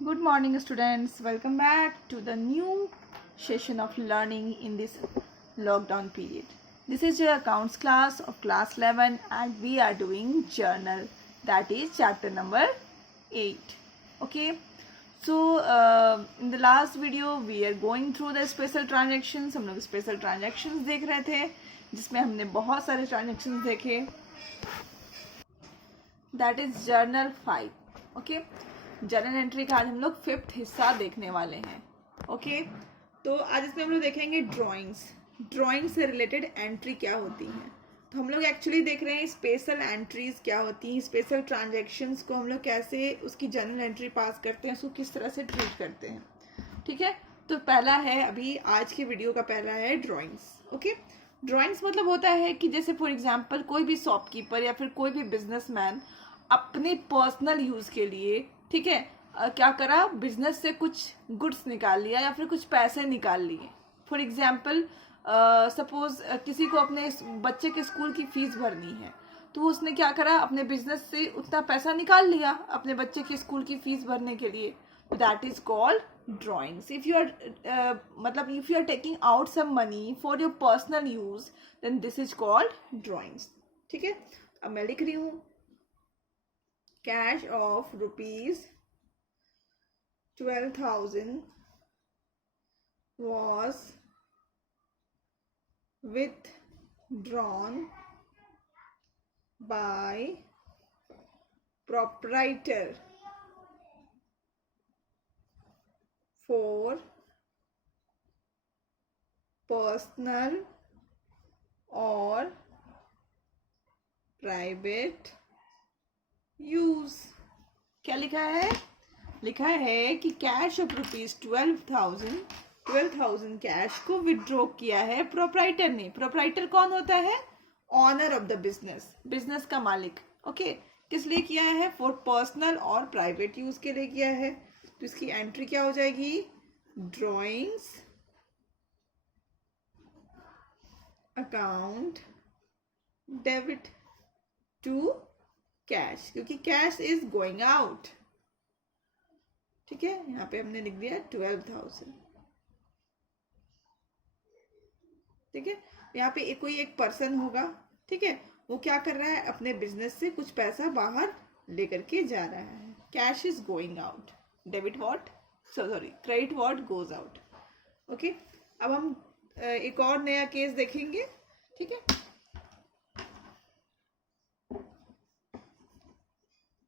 Good morning, students. Welcome back to the new session of learning in this lockdown period. This is your accounts class of class 11 and we are doing journal, that is chapter number 8. Okay. So, in the last video we are going through the special transactions. हम लोग special transactions देख रहे थे जिसमें हमने बहुत सारे transactions देखे. That is journal 5. Okay. Journal entry का आज हम लोग 5th हिस्सा देखने वाले हैं. ओके तो आज इसमें हम लोग देखेंगे ड्राइंग से रिलेटेड एंट्री क्या होती हैं. तो हम लोग एक्चुअली देख रहे हैं स्पेशल एंट्रीज क्या होती हैं, स्पेशल ट्रांजैक्शंस को हम लोग कैसे उसकी जर्नल एंट्री पास करते हैं, उसको किस तरह से ट्रीट करते हैं. ठीक है, तो पहला है अभी आज के वीडियो का पहला है ड्राइंग्स. ओके, ड्राइंग्स मतलब होता है कि जैसे फॉर एग्जांपल कोई भी शॉपकीपर या फिर कोई भी बिजनेसमैन अपने पर्सनल यूज के लिए, ठीक है, क्या करा, बिजनेस से कुछ गुड्स निकाल लिया या फिर कुछ पैसे निकाल लिए. फॉर एग्जाम्पल सपोज किसी को अपने बच्चे के स्कूल की फीस भरनी है तो उसने क्या करा, अपने बिजनेस से उतना पैसा निकाल लिया अपने बच्चे के स्कूल की फीस भरने के लिए. That is called drawings. If you are मतलब if you are taking out some money for your personal use then this is called drawings. ठीक है, अब मैं लिख रही हूँ cash of rupees 12,000 was withdrawn by proprietor for personal or private use. क्या लिखा है? लिखा है कि कैश ऑफ रुपीज 12,000 कैश को विड्रॉ किया है प्रोप्राइटर ने. प्रोप्राइटर कौन होता है? Owner of the business, business का मालिक. ओके, किस लिए किया है? फॉर पर्सनल और प्राइवेट यूज के लिए किया है. तो इसकी एंट्री क्या हो जाएगी? Drawings account debit to cash, क्योंकि कैश इज गोइंग आउट. ठीक है, यहाँ पे हमने लिख दिया 12,000. ठीक है, यहाँ पे कोई एक पर्सन होगा, ठीक है, वो क्या कर रहा है, अपने बिजनेस से कुछ पैसा बाहर लेकर के जा रहा है. Cash is going out. Debit what, sorry, credit what goes out. Okay, अब हम एक और नया केस देखेंगे. ठीक है,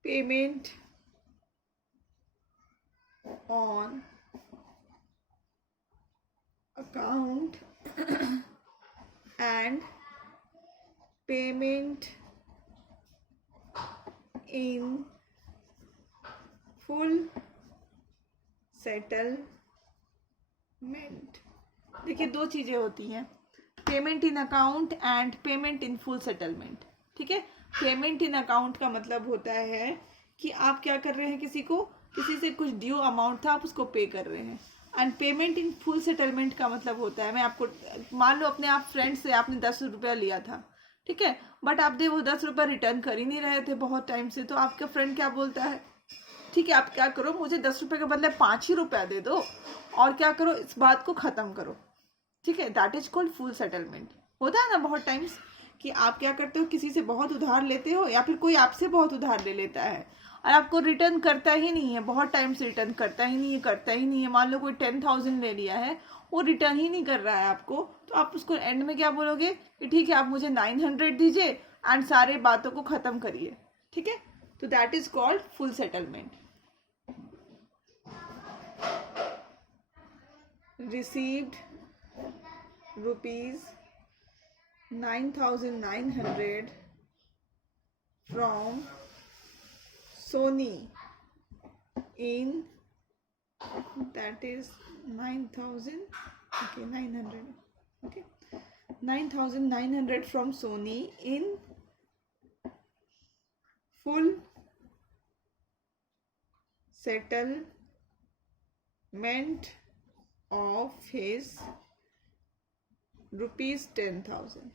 payment on account and payment in full settlement. देखिए, दो चीजें होती हैं, payment in account and payment in full settlement. ठीक है, पेमेंट इन अकाउंट का मतलब होता है कि आप क्या कर रहे हैं, किसी से कुछ ड्यू अमाउंट था, आप उसको पे कर रहे हैं. And payment in full settlement का मतलब होता है, मैं आपको मान लो अपने आप फ्रेंड से आपने 10 रुपया लिया था, ठीक है, बट आप वो 10 रुपया रिटर्न कर ही नहीं रहे थे बहुत टाइम से. तो आपका फ्रेंड क्या बोलता है, ठीक है, आप क्या करो, मुझे 10 रुपये के बदले 5 ही रुपया दे दो और क्या करो, इस बात को खत्म करो. ठीक है, that is called full settlement. होता है ना बहुत टाइम्स कि आप क्या करते हो, किसी से बहुत उधार लेते हो या फिर कोई आपसे बहुत उधार ले लेता है और आपको रिटर्न करता ही नहीं है, बहुत टाइम से रिटर्न करता ही नहीं है. मान लो कोई 10,000 ले लिया है, वो रिटर्न ही नहीं कर रहा है आपको, तो आप उसको एंड में क्या बोलोगे कि ठीक है, आप मुझे 900 दीजिए एंड सारे बातों को खत्म करिए. ठीक है, तो that is called full settlement. Received rupees 9,900 from Sony in, that is 9,000, okay, 900, okay, 9,900 from Sony in full settlement of his ₹10,000.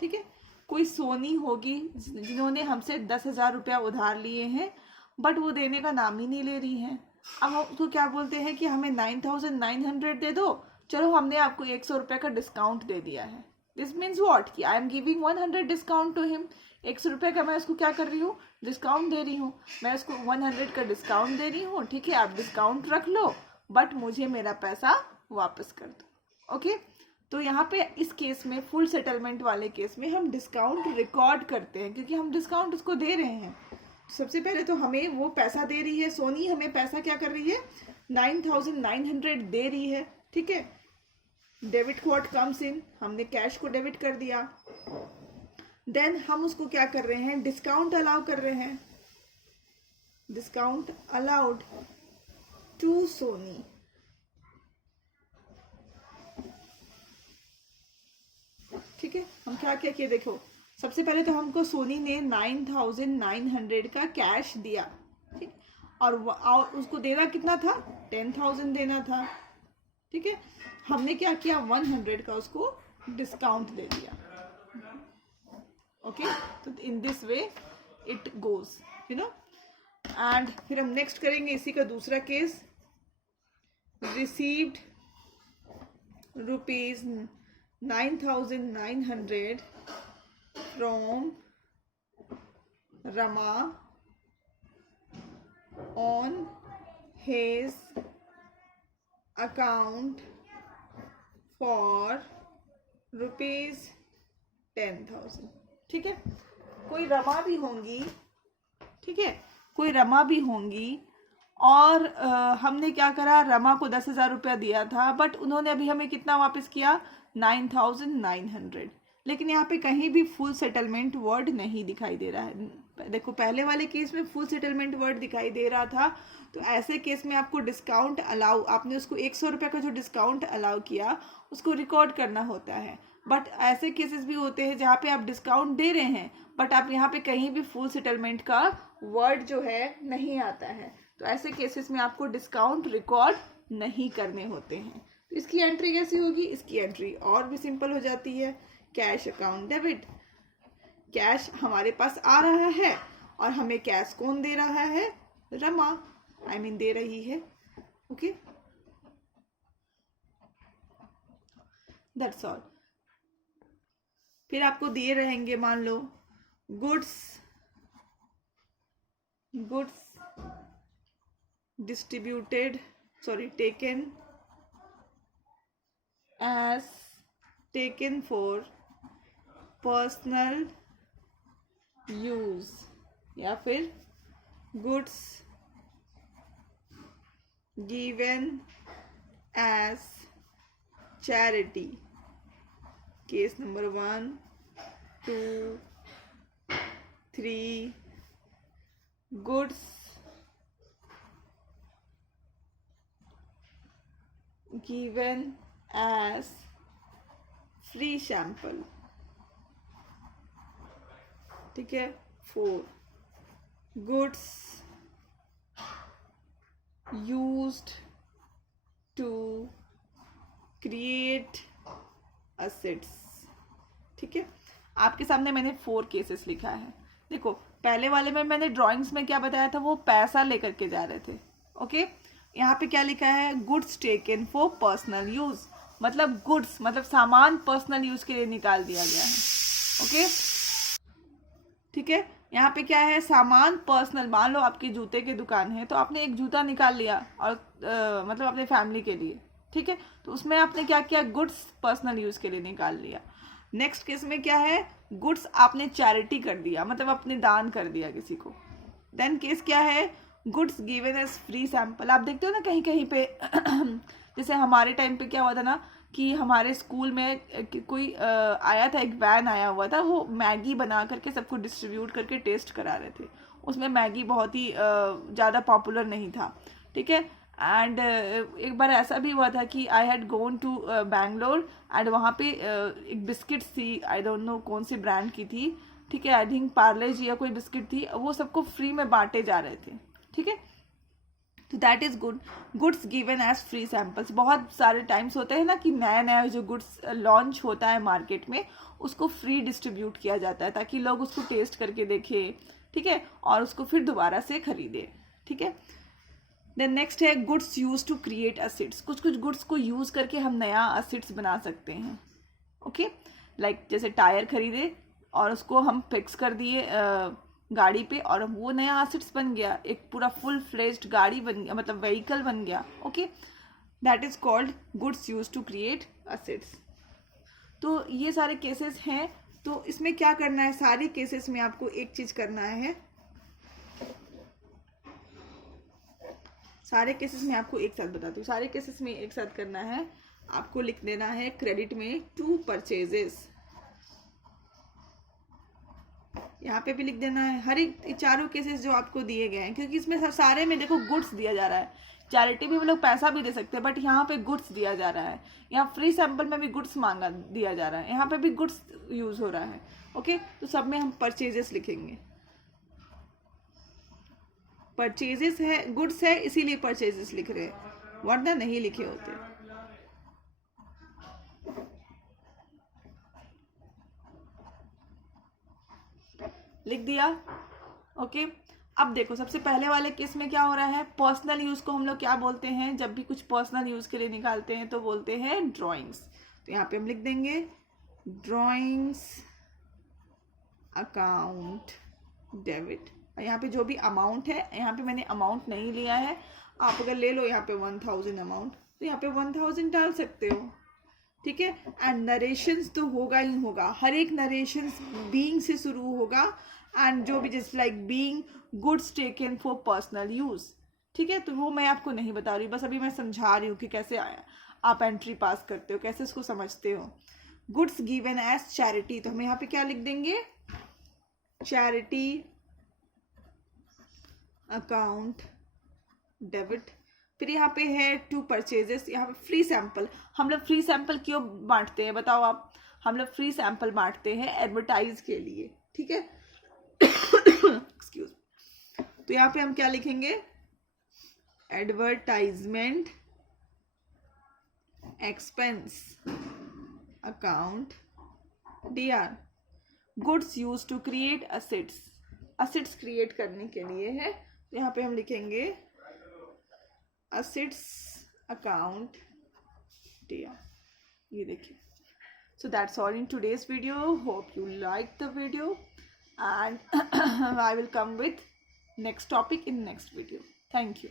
ठीक है, कोई सोनी होगी जिन्होंने हमसे 10,000 रुपया उधार लिए हैं बट वो देने का नाम ही नहीं ले रही हैं. अब हम उसको क्या बोलते हैं कि हमें 9,900 दे दो, चलो हमने आपको 100 रुपये का डिस्काउंट दे दिया है। दिस मीन्स वॉट कि I am giving 100 discount to him. 100 रुपये का मैं उसको क्या कर रही हूँ, डिस्काउंट दे रही हूँ। मैं उसको 100 का डिस्काउंट दे रही हूँ, ठीक है, आप डिस्काउंट रख लो बट मुझे मेरा पैसा वापस कर दो। ओके, तो यहाँ पे इस केस में फुल सेटलमेंट वाले केस में हम डिस्काउंट रिकॉर्ड करते हैं क्योंकि हम डिस्काउंट उसको दे रहे हैं। सबसे पहले तो हमें वो पैसा दे रही है, सोनी हमें पैसा क्या कर रही है, 9,900 दे रही है, ठीक है। डेबिट व्हाट कम्स इन, हमने कैश को डेबिट कर दिया। देन हम उसको क्या कर रहे हैं, डिस्काउंट अलाउ कर रहे हैं, डिस्काउंट अलाउड टू सोनी। ठीक है, हम क्या क्या किए देखो, सबसे पहले तो हमको सोनी ने 9,900 का कैश दिया, ठीक, और उसको देना कितना था, 10,000 देना था, ठीक है। हमने क्या किया, 100 का उसको डिस्काउंट दे दिया। ओके, तो in this way it goes, you know. And फिर हम नेक्स्ट करेंगे इसी का दूसरा case, received ₹9,900 from Rama on his account for ₹10,000। ठीक है, कोई रमा भी होंगी, ठीक है, कोई रमा भी होंगी और हमने क्या करा, रमा को 10,000 रुपया दिया था बट उन्होंने अभी हमें कितना वापस किया, 9,900। लेकिन यहाँ पे कहीं भी फुल सेटलमेंट वर्ड नहीं दिखाई दे रहा है। देखो पहले वाले केस में फुल सेटलमेंट वर्ड दिखाई दे रहा था, तो ऐसे केस में आपको डिस्काउंट अलाउ, आपने उसको 100 रुपये का जो डिस्काउंट अलाउ किया उसको रिकॉर्ड करना होता है। बट ऐसे केसेस भी होते हैं जहाँ पे आप डिस्काउंट दे रहे हैं बट आप यहाँ पे कहीं भी फुल सेटलमेंट का वर्ड जो है नहीं आता है, तो ऐसे केसेस में आपको डिस्काउंट रिकॉर्ड नहीं करने होते हैं। तो इसकी एंट्री कैसी होगी, इसकी एंट्री और भी सिंपल हो जाती है, कैश अकाउंट डेबिट। कैश हमारे पास आ रहा है और हमें कैश कौन दे रहा है, रमा, आई मीन दे रही है। Okay, that's all. फिर आपको दिए रहेंगे, मान लो goods distributed, sorry taken as taken for personal use, या फिर goods given as charity। Case number 1, 2, 3, goods given as free sample, ठीक है। 4, goods used to create assets, ठीक है। आपके सामने मैंने 4 केसेस लिखा है। देखो पहले वाले में मैंने ड्राइंग्स में क्या बताया था, वो पैसा लेकर के जा रहे थे। ओके, यहाँ पे क्या लिखा है, goods taken for personal use, मतलब गुड्स मतलब सामान पर्सनल यूज के लिए निकाल दिया गया है। ओके, ठीक है, यहाँ पे क्या है, सामान पर्सनल, मान लो आपकी जूते की दुकान है तो आपने एक जूता निकाल लिया और मतलब अपने फैमिली के लिए, ठीक है, तो उसमें आपने क्या किया, गुड्स पर्सनल यूज के लिए निकाल लिया। नेक्स्ट केस में क्या है, गुड्स आपने चैरिटी कर दिया, मतलब अपने दान कर दिया किसी को। देन केस क्या है, goods given as free sample. आप देखते हो ना कहीं कहीं पे जैसे हमारे टाइम पे क्या हुआ था ना कि हमारे स्कूल में कोई आया था, एक वैन आया हुआ था, वो मैगी बना करके सबको डिस्ट्रीब्यूट करके टेस्ट करा रहे थे। उसमें मैगी बहुत ही ज़्यादा पॉपुलर नहीं था, ठीक है। एंड एक बार ऐसा भी हुआ था कि I had gone to Bangalore and वहाँ पे एक बिस्किट्स थी, आई डोंट नो कौन सी ब्रांड की थी, ठीक है, आई थिंक पार्ले जी या कोई बिस्किट थी, वो सबको फ्री में बांटे जा रहे थे, ठीक है। तो that is good, goods given as free samples. बहुत सारे टाइम्स होते हैं ना कि नया नया जो गुड्स लॉन्च होता है मार्केट में उसको फ्री डिस्ट्रीब्यूट किया जाता है ताकि लोग उसको टेस्ट करके देखें, ठीक है, और उसको फिर दोबारा से खरीदे, ठीक है। देन नेक्स्ट है goods use to create assets. कुछ कुछ गुड्स को यूज करके हम नया असेट्स बना सकते हैं। ओके, लाइक जैसे टायर खरीदे और उसको हम फिक्स कर दिए गाड़ी पे और वो नया असेट्स बन गया, एक पूरा फुल फ्लेज्ड गाड़ी बन गया, मतलब व्हीकल बन गया। Okay, that is called goods use to create assets. तो ये सारे केसेस हैं। तो इसमें क्या करना है, सारे केसेस में आपको एक चीज करना है, सारे केसेस में आपको एक साथ बताती हूँ, सारे केसेस में एक साथ करना है। आपको लिख देना है क्रेडिट में टू परचेजेस, यहाँ पे भी लिख देना है। हर एक चारों केसेस जो आपको दिए गए हैं, क्योंकि इसमें सारे में देखो गुड्स दिया जा रहा है। चैरिटी भी वो लोग पैसा भी दे सकते हैं, बट यहाँ पे गुड्स दिया जा रहा है। यहाँ फ्री सैंपल में भी गुड्स मांगा दिया जा रहा है, यहाँ पे भी गुड्स यूज हो रहा है। ओके, तो सब में हम परचेजेस लिखेंगे। परचेजेस है, गुड्स है, इसीलिए परचेजेस लिख रहे हैं, वरना नहीं लिखे होते। लिख दिया। ओके, अब देखो सबसे पहले वाले केस में क्या हो रहा है, पर्सनल यूज को हम लोग क्या बोलते हैं, जब भी कुछ पर्सनल यूज के लिए निकालते हैं तो बोलते हैं ड्राइंग्स। तो यहाँ पे हम लिख देंगे ड्राइंग्स अकाउंट डेबिट। यहाँ पे जो भी अमाउंट है, यहाँ पे मैंने अमाउंट नहीं लिया है, आप अगर ले लो यहाँ पे 1000 अमाउंट, तो यहाँ पे 1000 डाल सकते हो। ठीक है, एंड नरेशंस तो होगा ही होगा, हर एक नरेशंस बीइंग से शुरू होगा, एंड जो भी जैसे like being goods taken for personal use. ठीक है, तो वो मैं आपको नहीं बता रही, बस अभी मैं समझा रही हूँ कि कैसे आप एंट्री पास करते हो, कैसे उसको समझते हो। गुड्स गिवन एज चैरिटी, तो हम यहाँ पे क्या लिख देंगे, चैरिटी अकाउंट डेबिट। फिर यहाँ पे है टू परचेजेस, यहाँ पे फ्री सैंपल। हम लोग फ्री सैंपल क्यों बांटते हैं बताओ आप, हम लोग फ्री सैंपल बांटते हैं एडवर्टाइज के लिए। ठीक है, एक्सक्यूज। तो यहाँ पे हम क्या लिखेंगे, advertisement expense account DR। Goods use to create assets, assets create करने के लिए है। तो यहाँ पे हम लिखेंगे असेट्स अकाउंट DR। ये देखिए। So that's all in today's video. Hope you liked the video, and I will come with next topic in next video. Thank you.